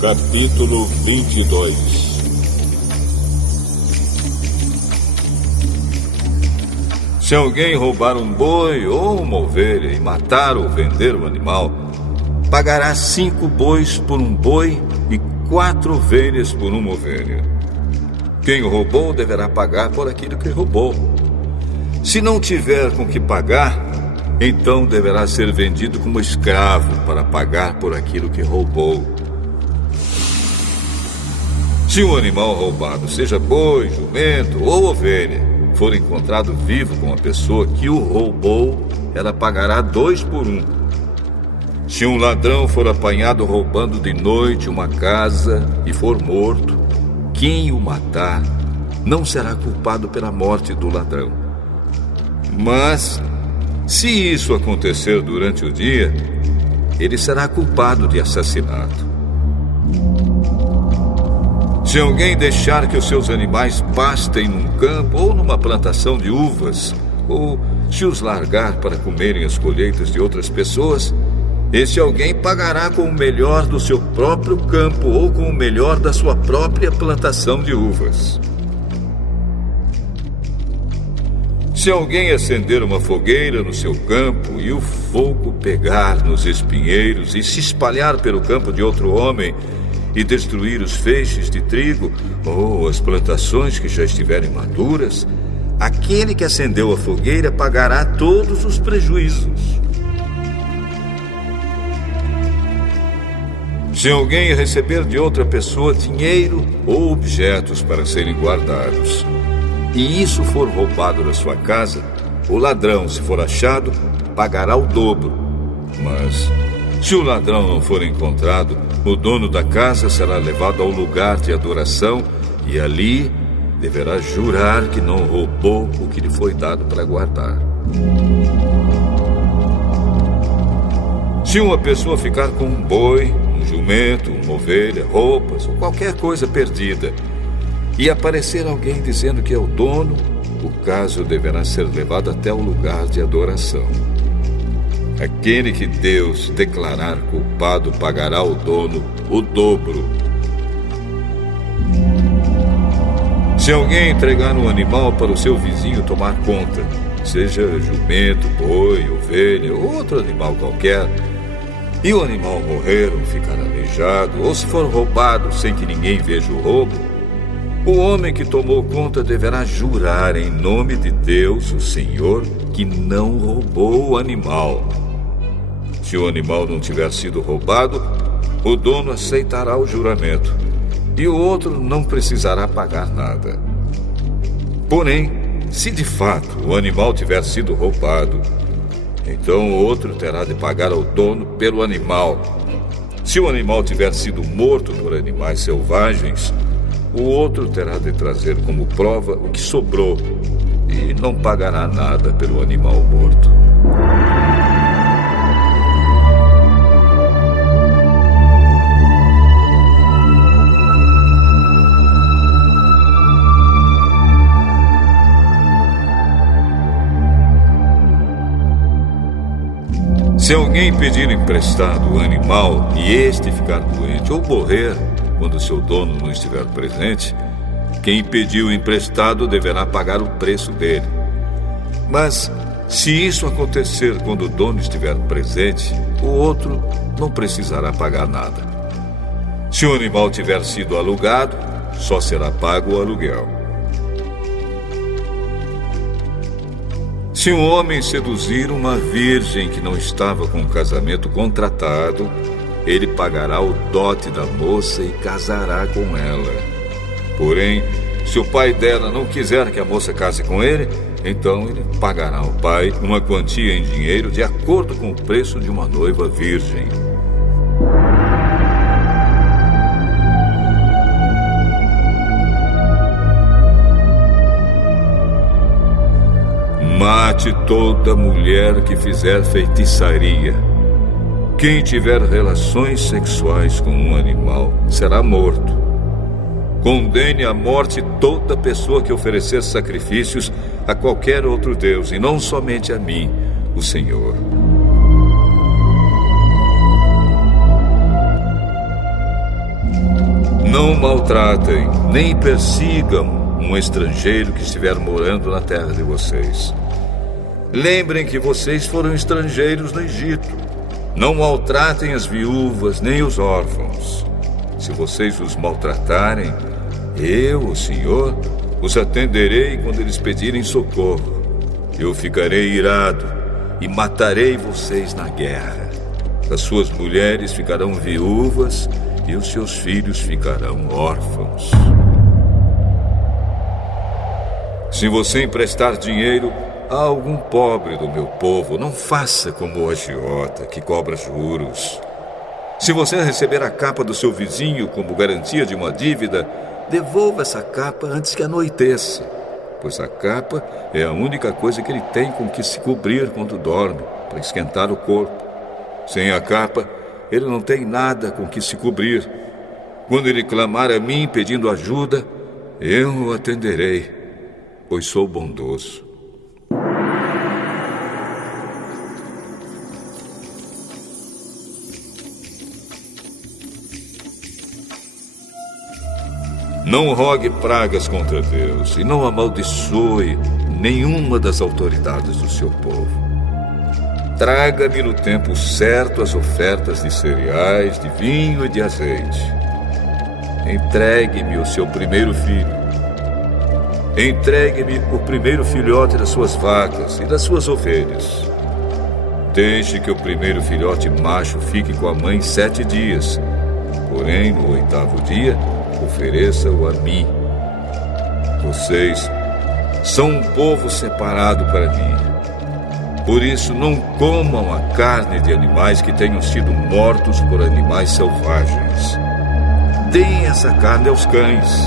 Capítulo 22. Se alguém roubar um boi ou uma ovelha e matar ou vender o animal, pagará 5 bois por um boi e 4 ovelhas por uma ovelha. Quem roubou deverá pagar por aquilo que roubou. Se não tiver com que pagar, então deverá ser vendido como escravo para pagar por aquilo que roubou. Se um animal roubado, seja boi, jumento ou ovelha, for encontrado vivo com a pessoa que o roubou, ela pagará 2 por 1. Se um ladrão for apanhado roubando de noite uma casa e for morto, quem o matar não será culpado pela morte do ladrão. Mas, se isso acontecer durante o dia, ele será culpado de assassinato. Se alguém deixar que os seus animais pastem num campo ou numa plantação de uvas, ou se os largar para comerem as colheitas de outras pessoas, esse alguém pagará com o melhor do seu próprio campo ou com o melhor da sua própria plantação de uvas. Se alguém acender uma fogueira no seu campo e o fogo pegar nos espinheiros e se espalhar pelo campo de outro homem e destruir os feixes de trigo ou as plantações que já estiverem maduras, aquele que acendeu a fogueira pagará todos os prejuízos. Se alguém receber de outra pessoa dinheiro ou objetos para serem guardados, e isso for roubado da sua casa, o ladrão, se for achado, pagará o dobro. Mas, se o ladrão não for encontrado, o dono da casa será levado ao lugar de adoração e ali deverá jurar que não roubou o que lhe foi dado para guardar. Se uma pessoa ficar com um boi, um jumento, uma ovelha, roupas ou qualquer coisa perdida, e aparecer alguém dizendo que é o dono, o caso deverá ser levado até o lugar de adoração. Aquele que Deus declarar culpado pagará ao dono o dobro. Se alguém entregar um animal para o seu vizinho tomar conta, seja jumento, boi, ovelha ou outro animal qualquer, e o animal morrer ou ficar aleijado, ou se for roubado sem que ninguém veja o roubo, o homem que tomou conta deverá jurar em nome de Deus, o Senhor, que não roubou o animal. Se o animal não tiver sido roubado, o dono aceitará o juramento e o outro não precisará pagar nada. Porém, se de fato o animal tiver sido roubado, então o outro terá de pagar ao dono pelo animal. Se o animal tiver sido morto por animais selvagens, o outro terá de trazer como prova o que sobrou e não pagará nada pelo animal morto. Se alguém pedir emprestado o animal e este ficar doente ou morrer quando seu dono não estiver presente, quem pediu emprestado deverá pagar o preço dele. Mas, se isso acontecer quando o dono estiver presente, o outro não precisará pagar nada. Se o animal tiver sido alugado, só será pago o aluguel. Se um homem seduzir uma virgem que não estava com o casamento contratado, ele pagará o dote da moça e casará com ela. Porém, se o pai dela não quiser que a moça case com ele, então ele pagará ao pai uma quantia em dinheiro de acordo com o preço de uma noiva virgem. Mate toda mulher que fizer feitiçaria. Quem tiver relações sexuais com um animal será morto. Condene à morte toda pessoa que oferecer sacrifícios a qualquer outro Deus, e não somente a mim, o Senhor. maltratem, nem persigam um estrangeiro que estiver morando na terra de vocês. Lembrem que vocês foram estrangeiros no Egito. Não maltratem as viúvas nem os órfãos. Se vocês os maltratarem, eu, o Senhor, os atenderei quando eles pedirem socorro. Eu ficarei irado e matarei vocês na guerra. As suas mulheres ficarão viúvas e os seus filhos ficarão órfãos. Se você emprestar dinheiro a algum pobre do meu povo, não faça como o agiota, que cobra juros. Se você receber a capa do seu vizinho como garantia de uma dívida, devolva essa capa antes que anoiteça, pois a capa é a única coisa que ele tem com que se cobrir quando dorme, para esquentar o corpo. Sem a capa, ele não tem nada com que se cobrir. Quando ele clamar a mim pedindo ajuda, eu o atenderei, pois sou bondoso. Não rogue pragas contra Deus e não amaldiçoe nenhuma das autoridades do seu povo. Traga-me no tempo certo as ofertas de cereais, de vinho e de azeite. Entregue-me o seu primeiro filho. Entregue-me o primeiro filhote das suas vacas e das suas ovelhas. Deixe que o primeiro filhote macho fique com a mãe 7 dias. Porém, no 8º dia, ofereça-o a mim. Vocês são um povo separado para mim. Por isso, não comam a carne de animais que tenham sido mortos por animais selvagens. Deem essa carne aos cães.